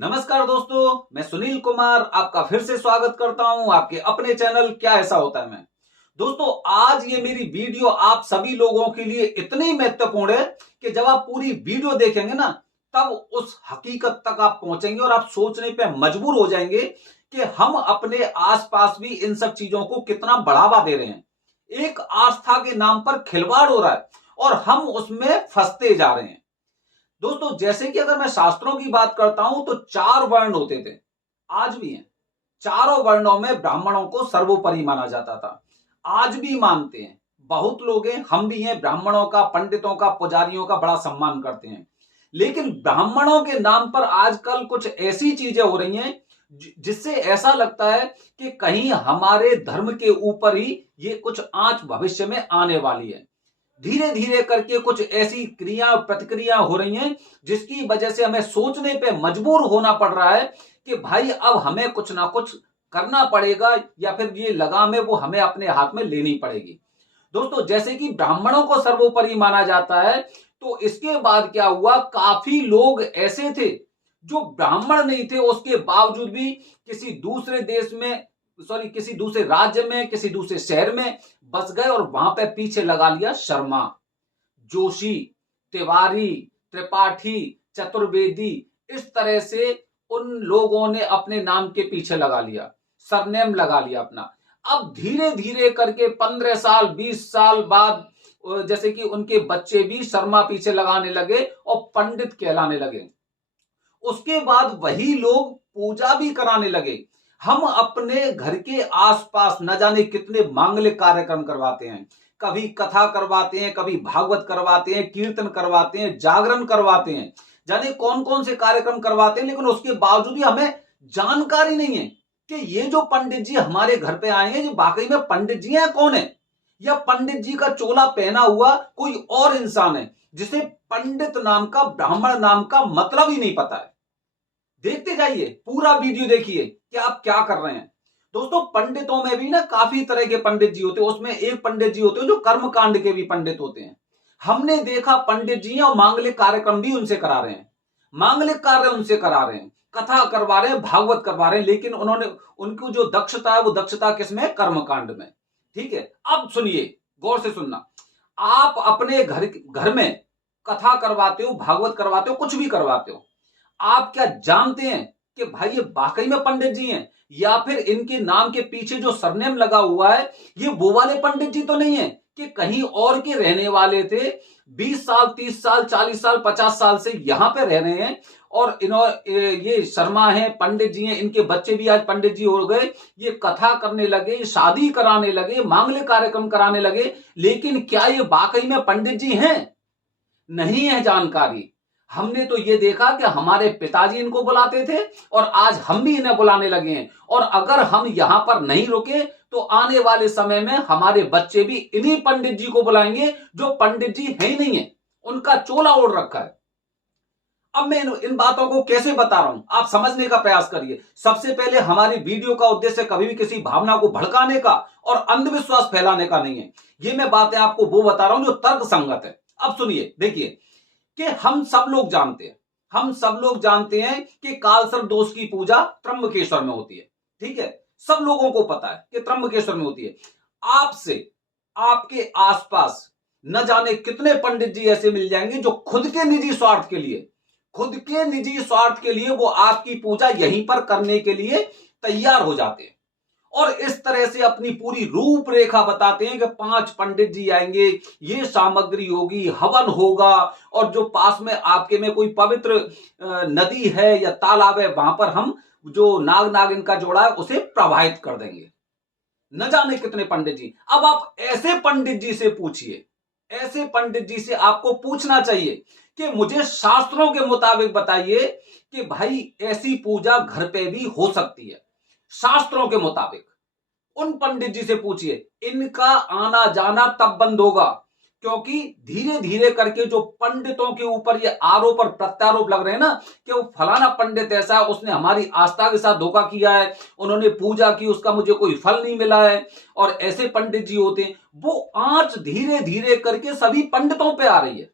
नमस्कार दोस्तों, मैं सुनील कुमार आपका फिर से स्वागत करता हूं आपके अपने चैनल क्या ऐसा होता है में। दोस्तों, आज ये मेरी वीडियो आप सभी लोगों के लिए इतनी महत्वपूर्ण है कि जब आप पूरी वीडियो देखेंगे ना, तब उस हकीकत तक आप पहुंचेंगे और आप सोचने पे मजबूर हो जाएंगे कि हम अपने आसपास भी इन सब चीजों को कितना बढ़ावा दे रहे हैं। एक आस्था के नाम पर खिलवाड़ हो रहा है और हम उसमें फंसते जा रहे हैं। दोस्तों, जैसे कि अगर मैं शास्त्रों की बात करता हूं तो 4 वर्ण होते थे, आज भी हैं। चारों वर्णों में ब्राह्मणों को सर्वोपरि माना जाता था, आज भी मानते हैं। बहुत लोग हैं, हम भी हैं, ब्राह्मणों का, पंडितों का, पुजारियों का बड़ा सम्मान करते हैं। लेकिन ब्राह्मणों के नाम पर आजकल कुछ ऐसी चीजें हो रही हैं जिससे ऐसा लगता है कि कहीं हमारे धर्म के ऊपर ही ये कुछ आंच भविष्य में आने वाली है। धीरे धीरे करके कुछ ऐसी क्रिया प्रतिक्रिया हो रही हैं जिसकी वजह से हमें सोचने पे मजबूर होना पड़ रहा है कि भाई अब हमें कुछ ना कुछ करना पड़ेगा, या फिर ये लगाम है वो हमें अपने हाथ में लेनी पड़ेगी। दोस्तों, जैसे कि ब्राह्मणों को सर्वोपरि माना जाता है, तो इसके बाद क्या हुआ, काफी लोग ऐसे थे जो ब्राह्मण नहीं थे, उसके बावजूद भी किसी दूसरे देश में, सॉरी, किसी दूसरे राज्य में, किसी दूसरे शहर में बस गए और वहां पे पीछे लगा लिया शर्मा, जोशी, तिवारी, त्रिपाठी, चतुर्वेदी। इस तरह से उन लोगों ने अपने नाम के पीछे लगा लिया, सरनेम लगा लिया अपना। अब धीरे धीरे करके 15 साल 20 साल बाद जैसे कि उनके बच्चे भी शर्मा पीछे लगाने लगे और पंडित कहलाने लगे। उसके बाद वही लोग पूजा भी कराने लगे। हम अपने घर के आसपास न जाने कितने मांगलिक कार्यक्रम करवाते हैं, कभी कथा करवाते हैं, कभी भागवत करवाते हैं, कीर्तन करवाते हैं, जागरण करवाते हैं, जाने कौन कौन से कार्यक्रम करवाते हैं। लेकिन उसके बावजूद भी हमें जानकारी नहीं है कि ये जो पंडित जी हमारे घर पे आए हैं, ये वाकई में पंडित जी हैं, कौन है, या पंडित जी का चोला पहना हुआ कोई और इंसान है जिसे पंडित नाम का, ब्राह्मण नाम का मतलब ही नहीं पता है। देखते जाइए, पूरा वीडियो देखिए कि आप क्या कर रहे हैं। दोस्तों, पंडितों में भी ना काफी तरह के पंडित जी होते हैं। उसमें एक पंडित जी होते हैं जो कर्मकांड के भी पंडित होते हैं। हमने देखा पंडित जी हैं और मांगलिक कार्यक्रम भी उनसे करा रहे हैं, मांगलिक कार्य उनसे करा रहे हैं, कथा करवा रहे हैं, भागवत करवा रहे हैं। लेकिन उन्होंने, उनकी जो दक्षता है वो दक्षता किसमें, कर्मकांड में। ठीक है, अब सुनिए, गौर से सुनना। आप अपने घर घर में कथा करवाते हो, भागवत करवाते हो, कुछ भी करवाते हो, आप क्या जानते हैं कि भाई ये वाकई में पंडित जी हैं, या फिर इनके नाम के पीछे जो सरनेम लगा हुआ है ये वो वाले पंडित जी तो नहीं है कि कहीं और के रहने वाले थे, 20 साल 30 साल 40 साल 50 साल से यहां पे रह रहे हैं और ये शर्मा हैं, पंडित जी हैं, इनके बच्चे भी आज पंडित जी हो गए, ये कथा करने लगे, शादी कराने लगे, मांगलिक कार्यक्रम कराने लगे। लेकिन क्या ये वाकई में पंडित जी हैं? नहीं है जानकारी। हमने तो ये देखा कि हमारे पिताजी इनको बुलाते थे और आज हम भी इन्हें बुलाने लगे हैं। और अगर हम यहां पर नहीं रुके तो आने वाले समय में हमारे बच्चे भी इन्हीं पंडित जी को बुलाएंगे जो पंडित जी है ही नहीं है, उनका चोला ओढ़ रखा है। अब मैं इन बातों को कैसे बता रहा हूं, आप समझने का प्रयास करिए। सबसे पहले, हमारी वीडियो का उद्देश्य कभी भी किसी भावना को भड़काने का और अंधविश्वास फैलाने का नहीं है। ये मैं बातें आपको वो बता रहा हूं जो तर्क संगत है। अब सुनिए, देखिए कि हम सब लोग जानते हैं, हम सब लोग जानते हैं कि कालसर्प दोष की पूजा त्र्यंबकेश्वर में होती है। ठीक है, सब लोगों को पता है कि त्र्यंबकेश्वर में होती है। आपसे, आपके आसपास न जाने कितने पंडित जी ऐसे मिल जाएंगे जो खुद के निजी स्वार्थ के लिए, खुद के निजी स्वार्थ के लिए वो आपकी पूजा यहीं पर करने के लिए तैयार हो जाते हैं और इस तरह से अपनी पूरी रूपरेखा बताते हैं कि 5 पंडित जी आएंगे, ये सामग्री होगी, हवन होगा, और जो पास में आपके में कोई पवित्र नदी है या तालाब है, वहां पर हम जो नाग नागिन का जोड़ा है उसे प्रवाहित कर देंगे। न जाने कितने पंडित जी। अब आप ऐसे पंडित जी से पूछिए, ऐसे पंडित जी से आपको पूछना चाहिए कि मुझे शास्त्रों के मुताबिक बताइए कि भाई ऐसी पूजा घर पे भी हो सकती है। शास्त्रों के मुताबिक उन पंडित जी से पूछिए, इनका आना जाना तब बंद होगा क्योंकि धीरे धीरे करके जो पंडितों के ऊपर ये आरोप और प्रत्यारोप लग रहे हैं ना कि वो फलाना पंडित ऐसा है, उसने हमारी आस्था के साथ धोखा किया है, उन्होंने पूजा की, उसका मुझे कोई फल नहीं मिला है, और ऐसे पंडित जी होते हैं, वो आंच धीरे धीरे करके सभी पंडितों पे आ रही है,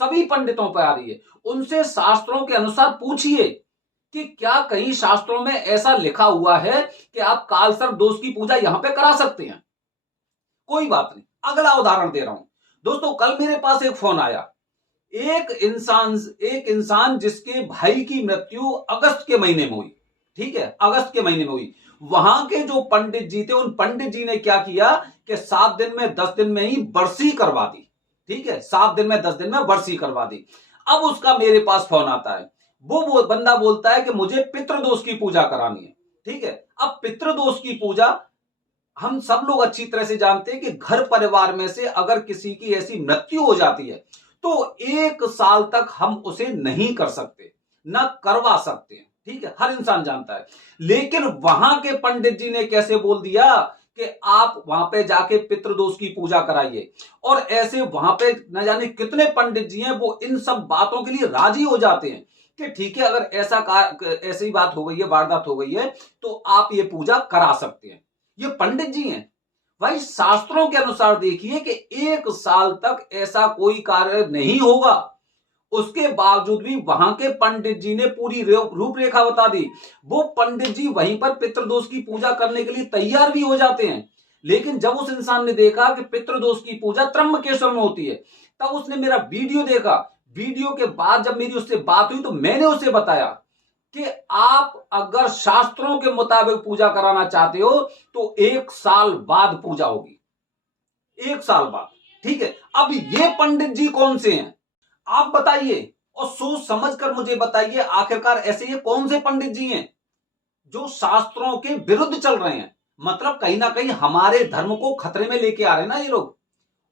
सभी पंडितों पे आ रही है। उनसे शास्त्रों के अनुसार पूछिए कि क्या कहीं शास्त्रों में ऐसा लिखा हुआ है कि आप कालसर्प दोष की पूजा यहां पे करा सकते हैं? कोई बात नहीं, अगला उदाहरण दे रहा हूं। दोस्तों, कल मेरे पास एक फोन आया, एक इंसान जिसके भाई की मृत्यु अगस्त के महीने में हुई। ठीक है, अगस्त के महीने में हुई। वहां के जो पंडित जी थे, उन पंडित जी ने क्या किया कि 7 दिन में 10 दिन में ही बरसी करवा दी। ठीक है, 7 दिन में 10 दिन में बरसी करवा दी। अब उसका मेरे पास फोन आता है, वो बंदा बोलता है कि मुझे पितृदोष की पूजा करानी है। ठीक है, अब पितृदोष की पूजा हम सब लोग अच्छी तरह से जानते हैं कि घर परिवार में से अगर किसी की ऐसी मृत्यु हो जाती है तो 1 साल तक हम उसे नहीं कर सकते, ना करवा सकते हैं। ठीक है, हर इंसान जानता है। लेकिन वहां के पंडित जी ने कैसे बोल दिया कि आप वहां पे जाके पितृदोष की पूजा कराइए। और ऐसे वहां पे न जाने कितने पंडित जी हैं, वो इन सब बातों के लिए राजी हो जाते हैं कि ठीक है, अगर ऐसी बात हो गई है, वारदात हो गई है, तो आप ये पूजा करा सकते हैं। ये पंडित जी हैं भाई। शास्त्रों के अनुसार देखिए कि 1 साल तक ऐसा कोई कार्य नहीं होगा। उसके बावजूद भी वहां के पंडित जी ने पूरी रूपरेखा बता दी। वो पंडित जी वहीं पर पितृदोष की पूजा करने के लिए तैयार भी हो जाते हैं। लेकिन जब उस इंसान ने देखा कि पितृदोष की पूजा त्र्यंबकेश्वर में होती है, तब उसने मेरा वीडियो देखा। वीडियो के बाद जब मेरी उससे बात हुई तो मैंने उसे बताया कि आप अगर शास्त्रों के मुताबिक पूजा कराना चाहते हो तो 1 साल बाद पूजा होगी, 1 साल बाद। ठीक है, अब ये पंडित जी कौन से हैं आप बताइए, और सोच समझ कर मुझे बताइए, आखिरकार ऐसे ये कौन से पंडित जी हैं जो शास्त्रों के विरुद्ध चल रहे हैं? मतलब कहीं ना कहीं हमारे धर्म को खतरे में लेके आ रहे हैं ना ये लोग।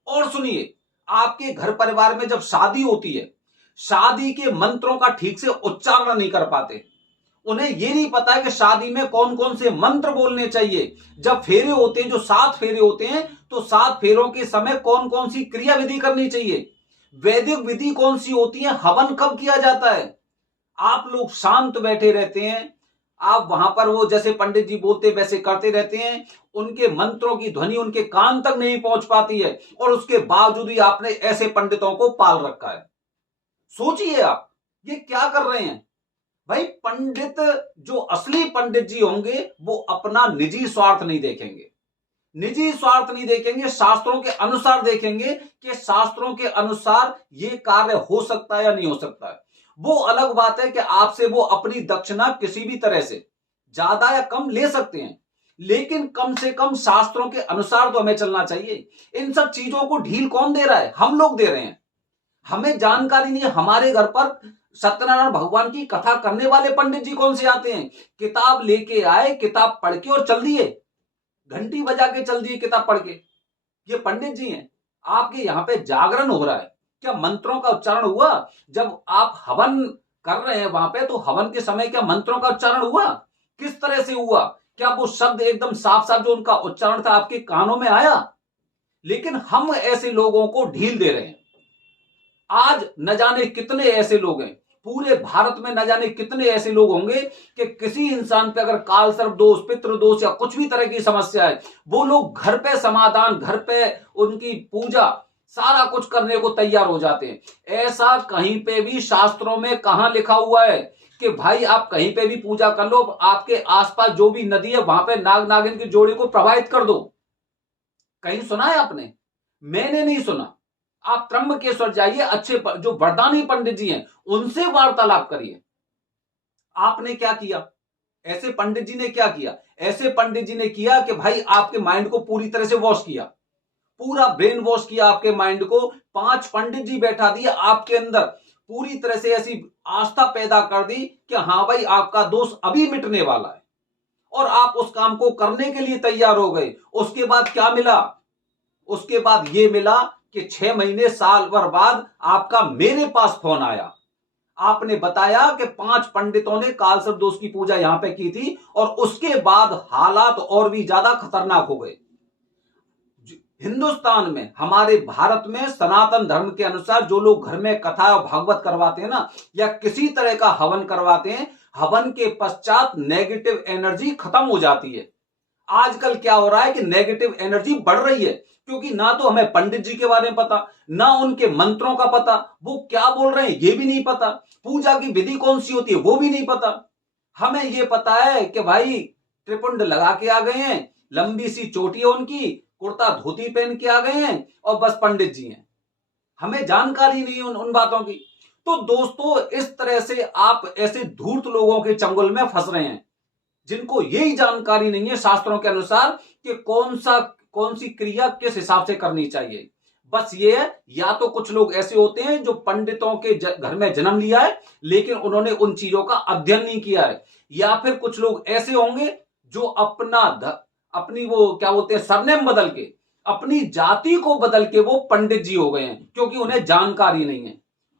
और सुनिए, आपके घर परिवार में जब शादी होती है, शादी के मंत्रों का ठीक से उच्चारण नहीं कर पाते, उन्हें यह नहीं पता है कि शादी में कौन कौन से मंत्र बोलने चाहिए। जब फेरे होते हैं, जो 7 फेरे होते हैं, तो 7 फेरों के समय कौन कौन सी क्रिया विधि करनी चाहिए, वैदिक विधि कौन सी होती है, हवन कब किया जाता है। आप लोग शांत बैठे रहते हैं, आप वहां पर वो जैसे पंडित जी बोलते वैसे करते रहते हैं, उनके मंत्रों की ध्वनि उनके कान तक नहीं पहुंच पाती है, और उसके बावजूद भी आपने ऐसे पंडितों को पाल रखा है। सोचिए आप ये क्या कर रहे हैं भाई। पंडित, जो असली पंडित जी होंगे, वो अपना निजी स्वार्थ नहीं देखेंगे, निजी स्वार्थ नहीं देखेंगे, शास्त्रों के अनुसार देखेंगे कि शास्त्रों के अनुसार ये कार्य हो सकता है या नहीं हो सकता है। वो अलग बात है कि आपसे वो अपनी दक्षिणा किसी भी तरह से ज्यादा या कम ले सकते हैं, लेकिन कम से कम शास्त्रों के अनुसार तो हमें चलना चाहिए। इन सब चीजों को ढील कौन दे रहा है? हम लोग दे रहे हैं। हमें जानकारी नहीं है। हमारे घर पर सत्यनारायण भगवान की कथा करने वाले पंडित जी कौन से आते हैं? किताब लेके आए, किताब पढ़ के और चल दिए, घंटी बजा के चल दिए किताब पढ़ के। ये पंडित जी हैं। आपके यहां पे जागरण हो रहा है, क्या मंत्रों का उच्चारण हुआ? जब आप हवन कर रहे हैं वहां पे, तो हवन के समय क्या मंत्रों का उच्चारण हुआ? किस तरह से हुआ? क्या वो शब्द एकदम साफ साफ जो उनका उच्चारण था आपके कानों में आया? लेकिन हम ऐसे लोगों को ढील दे रहे हैं। आज न जाने कितने ऐसे लोग हैं, पूरे भारत में न जाने कितने ऐसे लोग होंगे कि किसी इंसान पे अगर काल सर्प दोष, पितृ दोष या कुछ भी तरह की समस्या है, वो लोग घर पे समाधान, घर पे उनकी पूजा, सारा कुछ करने को तैयार हो जाते हैं। ऐसा कहीं पे भी शास्त्रों में कहां लिखा हुआ है कि भाई आप कहीं पे भी पूजा कर लो, आपके आसपास जो भी नदी है वहां पे नाग नागिन की जोड़ी को प्रवाहित कर दो? कहीं सुना है आपने? मैंने नहीं सुना। आप त्र्यंबकेश्वर जाइए, अच्छे जो वरदानी पंडित जी हैं उनसे वार्तालाप करिए। आपने क्या किया? ऐसे पंडित जी ने क्या किया? ऐसे पंडित जी ने किया कि भाई आपके माइंड को पूरी तरह से वॉश किया, पूरा ब्रेन वॉश किया आपके माइंड को। 5 पंडित जी बैठा दिए आपके अंदर, पूरी तरह से ऐसी आस्था पैदा कर दी कि हां भाई आपका दोष अभी मिटने वाला है, और आप उस काम को करने के लिए तैयार हो गए। उसके बाद क्या मिला? उसके बाद यह मिला कि 6 महीने, साल भर बाद आपका मेरे पास फोन आया। आपने बताया कि 5 पंडितों ने कालसर्प दोष की पूजा यहां पे की थी, और उसके बाद हालात और भी ज्यादा खतरनाक हो गए। हिंदुस्तान में, हमारे भारत में सनातन धर्म के अनुसार जो लोग घर में कथा भागवत करवाते हैं ना, या किसी तरह का हवन करवाते हैं, हवन के पश्चात नेगेटिव एनर्जी खत्म हो जाती है। आजकल क्या हो रहा है कि नेगेटिव एनर्जी बढ़ रही है, क्योंकि ना तो हमें पंडित जी के बारे में पता, ना उनके मंत्रों का पता, वो क्या बोल रहे हैं ये भी नहीं पता, पूजा की विधि कौन सी होती है वो भी नहीं पता। हमें ये पता है कि भाई त्रिपुंड लगा के आ गए हैं, लंबी सी चोटी है उनकी, कुर्ता धोती पहन के आ गए हैं और बस पंडित जी हैं। हमें जानकारी नहीं है उन बातों की। तो दोस्तों, इस तरह से आप ऐसे धूर्त लोगों के चंगुल में फंस रहे हैं जिनको यही जानकारी नहीं है शास्त्रों के अनुसार कि कौन सी क्रिया किस हिसाब से करनी चाहिए। बस ये है, या तो कुछ लोग ऐसे होते हैं जो पंडितों के घर में जन्म लिया है लेकिन उन्होंने उन चीजों का अध्ययन नहीं किया है, या फिर कुछ लोग ऐसे होंगे जो अपनी वो क्या बोलते हैं सरनेम बदल के, अपनी जाति को बदल के वो पंडित जी हो गए हैं क्योंकि उन्हें जानकारी नहीं है।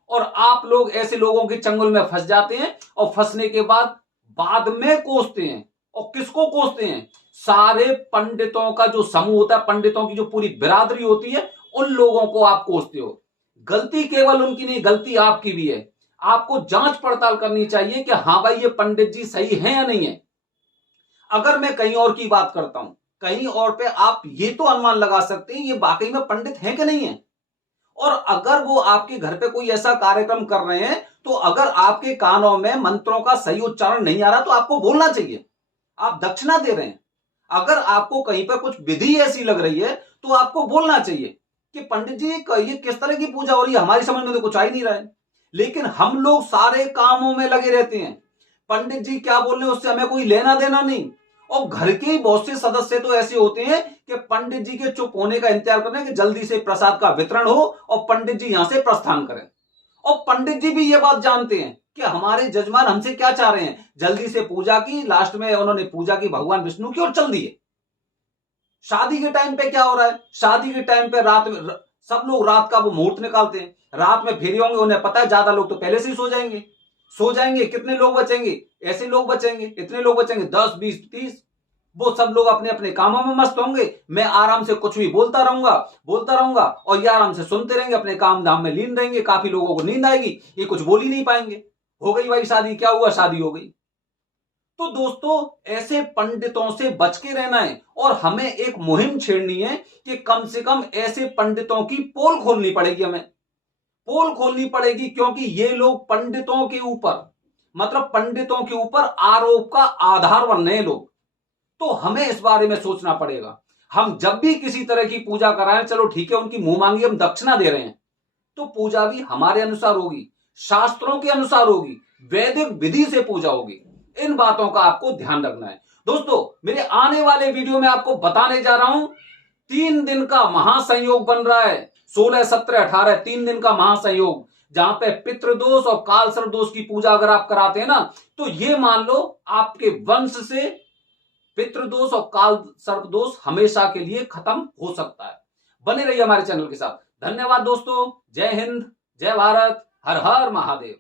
और आप लोग ऐसे लोगों के चंगुल में फंस जाते हैं और फंसने के बाद में कोसते हैं। और किसको कोसते हैं? सारे पंडितों का जो समूह होता है, पंडितों की जो पूरी बिरादरी होती है, उन लोगों को आप कोसते हो। गलती केवल उनकी नहीं, गलती आपकी भी है। आपको जांच पड़ताल करनी चाहिए कि हाँ भाई ये पंडित जी सही है या नहीं है। अगर मैं कहीं और की बात करता हूं, कहीं और पे आप ये तो अनुमान लगा सकते हैं ये वाकई में पंडित है कि नहीं है। और अगर वो आपके घर पे कोई ऐसा कार्यक्रम कर रहे हैं तो अगर आपके कानों में मंत्रों का सही उच्चारण नहीं आ रहा तो आपको बोलना चाहिए। आप दक्षिणा दे रहे हैं, अगर आपको कहीं पर कुछ विधि ऐसी लग रही है तो आपको बोलना चाहिए कि पंडित जी ये किस तरह की पूजा हो रही है, हमारी समझ में तो कुछ आ ही नहीं रहा है। लेकिन हम लोग सारे कामों में लगे रहते हैं, पंडित जी क्या बोल रहे हैं उससे हमें कोई लेना देना नहीं। और घर के ही बहुत से सदस्य तो ऐसे होते हैं कि पंडित जी के चुप होने का इंतजार कर रहे हैं कि जल्दी से प्रसाद का वितरण हो और पंडित जी यहां से प्रस्थान करें। और पंडित जी भी ये बात जानते हैं कि हमारे जजमान हमसे क्या चाह रहे हैं, जल्दी से पूजा की, लास्ट में उन्होंने पूजा की भगवान विष्णु की और चल दिए। शादी के टाइम पे क्या हो रहा है, शादी के टाइम पे रात में सब लोग रात का वो मुहूर्त निकालते हैं, रात में फेरे होंगे, उन्हें पता है ज्यादा लोग तो पहले से ही सो जाएंगे। कितने लोग बचेंगे? ऐसे लोग बचेंगे, इतने लोग बचेंगे 10 20 30। वो सब लोग अपने अपने कामों में मस्त होंगे, मैं आराम से कुछ भी बोलता रहूंगा और ये आराम से सुनते रहेंगे, अपने काम धाम में लीन रहेंगे। काफी लोगों को नींद आएगी, ये कुछ बोल ही नहीं पाएंगे। हो गई भाई शादी, क्या हुआ, शादी हो गई। तो दोस्तों, ऐसे पंडितों से बच के रहना है और हमें एक मुहिम छेड़नी है कि कम से कम ऐसे पंडितों की पोल खोलनी पड़ेगी, हमें पोल खोलनी पड़ेगी। क्योंकि ये लोग पंडितों के ऊपर, मतलब पंडितों के ऊपर आरोप का आधार बन रहे हैं लोग। तो हमें इस बारे में सोचना पड़ेगा। हम जब भी किसी तरह की पूजा कराएं, चलो ठीक है उनकी मुंह मांगी हम दक्षिणा दे रहे हैं, तो पूजा भी हमारे अनुसार होगी, शास्त्रों के अनुसार होगी, वैदिक विधि से पूजा होगी। इन बातों का आपको ध्यान रखना है। दोस्तों, मेरे आने वाले वीडियो में आपको बताने जा रहा हूं 3 दिन का महासंयोग बन रहा है, 16 17 18 3 दिन का महासंयोग, जहां पे पितृदोष और काल सर्प दोष की पूजा अगर आप कराते हैं ना, तो ये मान लो आपके वंश से पितृदोष और काल सर्प दोष हमेशा के लिए खत्म हो सकता है। बने रहिए हमारे चैनल के साथ। धन्यवाद दोस्तों, जय हिंद, जय भारत, हर हर महादेव।